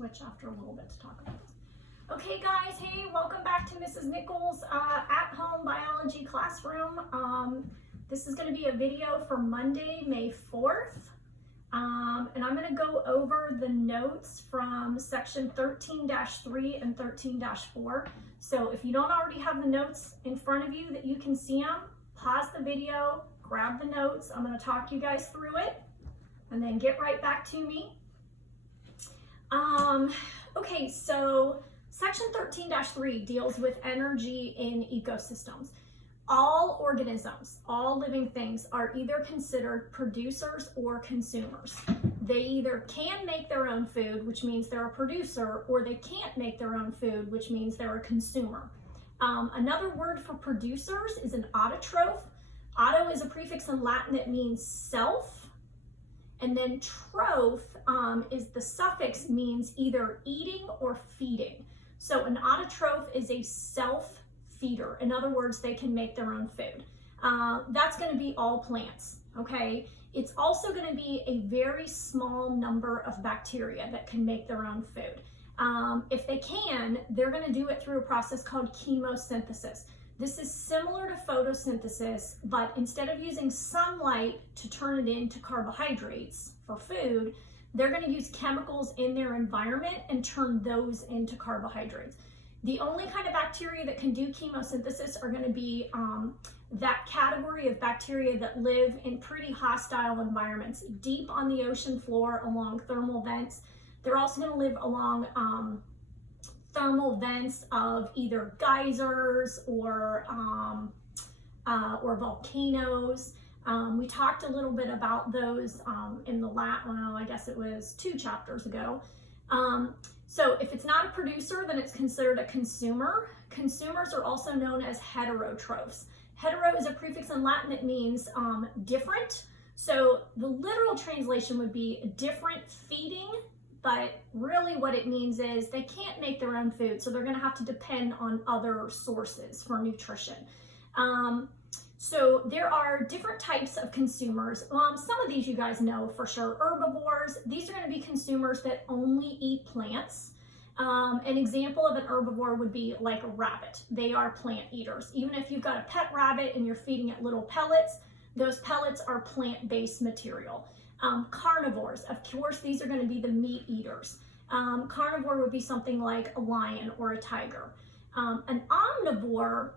switch after a little bit to talk about this. Okay guys, hey, welcome back to Mrs. Nicol's at-home biology classroom. This is going to be a video for Monday, May 4th. And I'm going to go over the notes from section 13-3 and 13-4. So if you don't already have the notes in front of you that you can see them, pause the video, grab the notes. I'm going to talk you guys through it and then get right back to me. Okay, so section 13-3 deals with energy in ecosystems. All organisms, all living things are either considered producers or consumers. They either can make their own food, which means they're a producer, or they can't make their own food, which means they're a consumer. Another word for producers is an autotroph. Auto is a prefix in Latin that means self, and then troph is the suffix, means either eating or feeding. So an autotroph is a self-feeder. In other words, they can make their own food. That's going to be all plants, okay? It's also going to be a very small number of bacteria that can make their own food. If they can, they're going to do it through a process called chemosynthesis. This is similar to photosynthesis, but instead of using sunlight to turn it into carbohydrates for food, they're going to use chemicals in their environment and turn those into carbohydrates. The only kind of bacteria that can do chemosynthesis are going to be that category of bacteria that live in pretty hostile environments, deep on the ocean floor along thermal vents. They're also going to live along thermal vents of either geysers or volcanoes. We talked a little bit about those in the well, I guess it was 2 chapters ago. So if it's not a producer, then it's considered a consumer. Consumers are also known as heterotrophs. Hetero is a prefix in Latin that means different. So the literal translation would be different feeding, but really what it means is they can't make their own food, so they're going to have to depend on other sources for nutrition. So there are different types of consumers. Some of these you guys know for sure. Herbivores, these are going to be consumers that only eat plants. An example of an herbivore would be like a rabbit. They are plant eaters. Even if you've got a pet rabbit and you're feeding it little pellets, those pellets are plant-based material. Carnivores, of course, these are going to be the meat eaters. Carnivore would be something like a lion or a tiger. An omnivore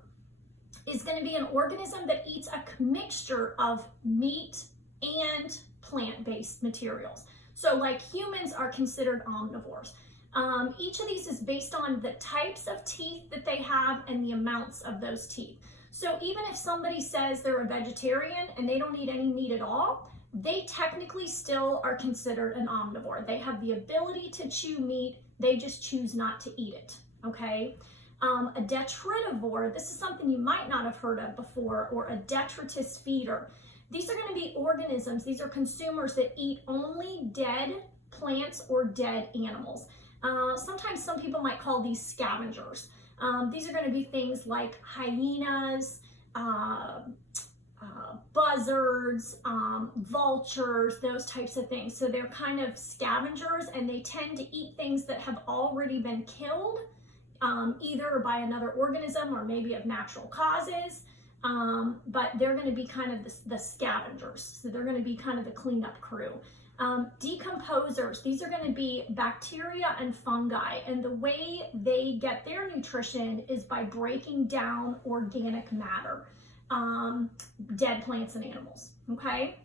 is going to be an organism that eats a mixture of meat and plant-based materials. So like humans are considered omnivores. Each of these is based on the types of teeth that they have and the amounts of those teeth. So even if somebody says they're a vegetarian and they don't eat any meat at all, they technically still are considered an omnivore. They have the ability to chew meat, they just choose not to eat it, okay? A detritivore, this is something you might not have heard of before, or a detritus feeder. These are going to be organisms, these are consumers that eat only dead plants or dead animals. Sometimes some people might call these scavengers. These are going to be things like hyenas, buzzards, vultures, those types of things. So they're kind of scavengers, and they tend to eat things that have already been killed, either by another organism or maybe of natural causes, but they're going to be kind of the scavengers. So they're going to be kind of the cleanup crew. Decomposers, these are going to be bacteria and fungi, and the way they get their nutrition is by breaking down organic matter, dead plants and animals, okay?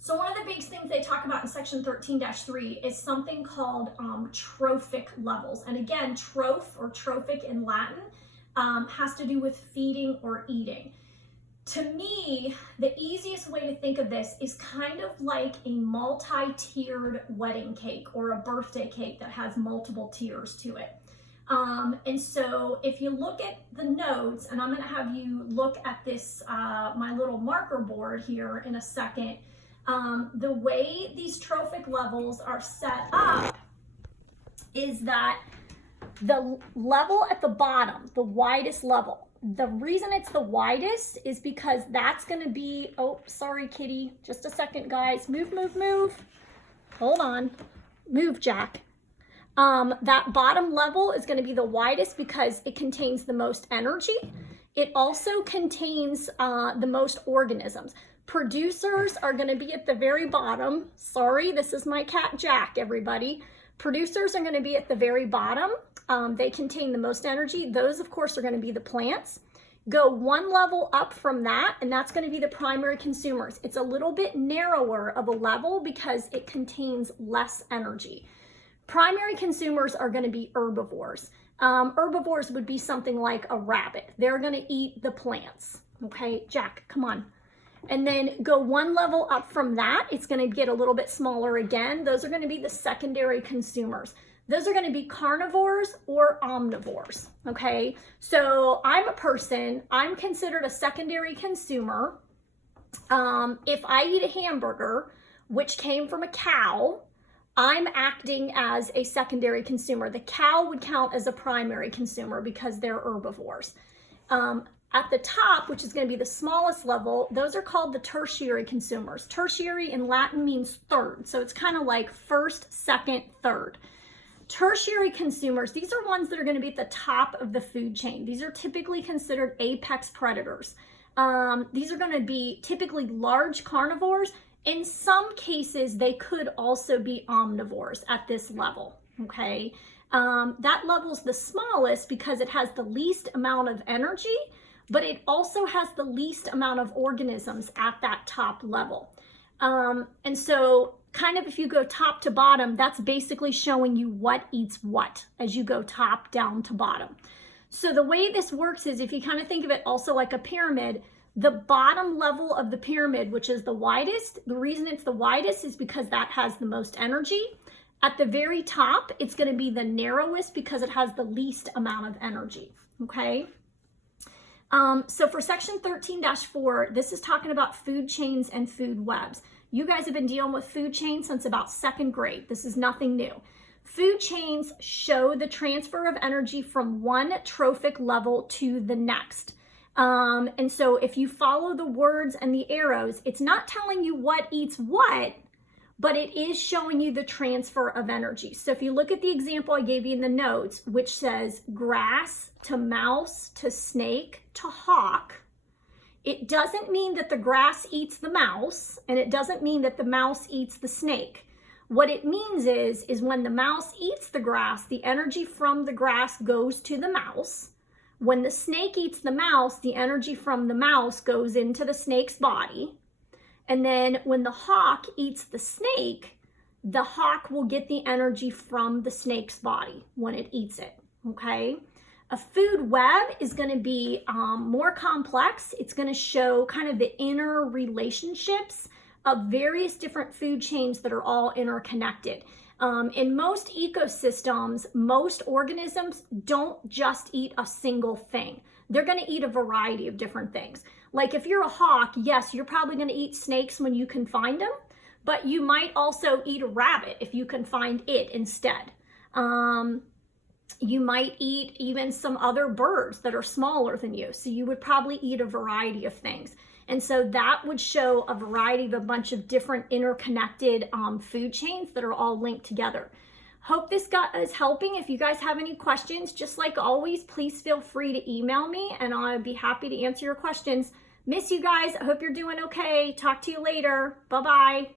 So one of the big things they talk about in section 13-3 is something called trophic levels. And again, troph or trophic in Latin has to do with feeding or eating. To me, the easiest way to think of this is kind of like a multi-tiered wedding cake or a birthday cake that has multiple tiers to it. And so if you look at the notes, and I'm going to have you look at this, my little marker board here in a second, the way these trophic levels are set up is that the level at the bottom, the widest level, the reason it's the widest is because that's going to be, oh, sorry, kitty. Just a second, guys. Move, move, move. Hold on. Move, Jack. That bottom level is going to be the widest because it contains the most energy. It also contains the most organisms. Producers are going to be at the very bottom. Sorry, this is my cat Jack, everybody. Producers are going to be at the very bottom. They contain the most energy. Those, of course, are going to be the plants. Go one level up from that, and that's going to be the primary consumers. It's a little bit narrower of a level because it contains less energy. Primary consumers are going to be herbivores. Herbivores would be something like a rabbit. They're going to eat the plants. Okay, Jack, come on. And then go one level up from that. It's going to get a little bit smaller again. Those are going to be the secondary consumers. Those are going to be carnivores or omnivores. Okay, so I'm a person, I'm considered a secondary consumer. If I eat a hamburger, which came from a cow, I'm acting as a secondary consumer. The cow would count as a primary consumer because they're herbivores. At the top, which is going to be the smallest level, those are called the tertiary consumers. Tertiary in Latin means third, so it's kind of like first, second, third. Tertiary consumers, these are ones that are going to be at the top of the food chain. These are typically considered apex predators. These are going to be typically large carnivores. In some cases, they could also be omnivores at this level, okay? That level's the smallest because it has the least amount of energy, but it also has the least amount of organisms at that top level. And so kind of if you go top to bottom, that's basically showing you what eats what as you go top down to bottom. So the way this works is if you kind of think of it also like a pyramid, the bottom level of the pyramid, which is the widest, the reason it's the widest is because that has the most energy. At the very top, it's going to be the narrowest because it has the least amount of energy, okay? So for section 13-4, this is talking about food chains and food webs. You guys have been dealing with food chains since about 2nd grade. This is nothing new. Food chains show the transfer of energy from one trophic level to the next. And so if you follow the words and the arrows, it's not telling you what eats what, but it is showing you the transfer of energy. So if you look at the example I gave you in the notes, which says grass to mouse to snake to hawk, it doesn't mean that the grass eats the mouse, and it doesn't mean that the mouse eats the snake. What it means is when the mouse eats the grass, the energy from the grass goes to the mouse. When the snake eats the mouse, the energy from the mouse goes into the snake's body. And then when the hawk eats the snake, the hawk will get the energy from the snake's body when it eats it, okay? A food web is going to be more complex. It's going to show kind of the inner relationships of various different food chains that are all interconnected. In most ecosystems, most organisms don't just eat a single thing. They're going to eat a variety of different things. Like if you're a hawk, yes, you're probably going to eat snakes when you can find them, but you might also eat a rabbit if you can find it instead. You might eat even some other birds that are smaller than you. So you would probably eat a variety of things. And so that would show a variety of a bunch of different interconnected food chains that are all linked together. Hope this is helping. If you guys have any questions, just like always, please feel free to email me and I'll be happy to answer your questions. Miss you guys. I hope you're doing okay. Talk to you later. Bye-bye.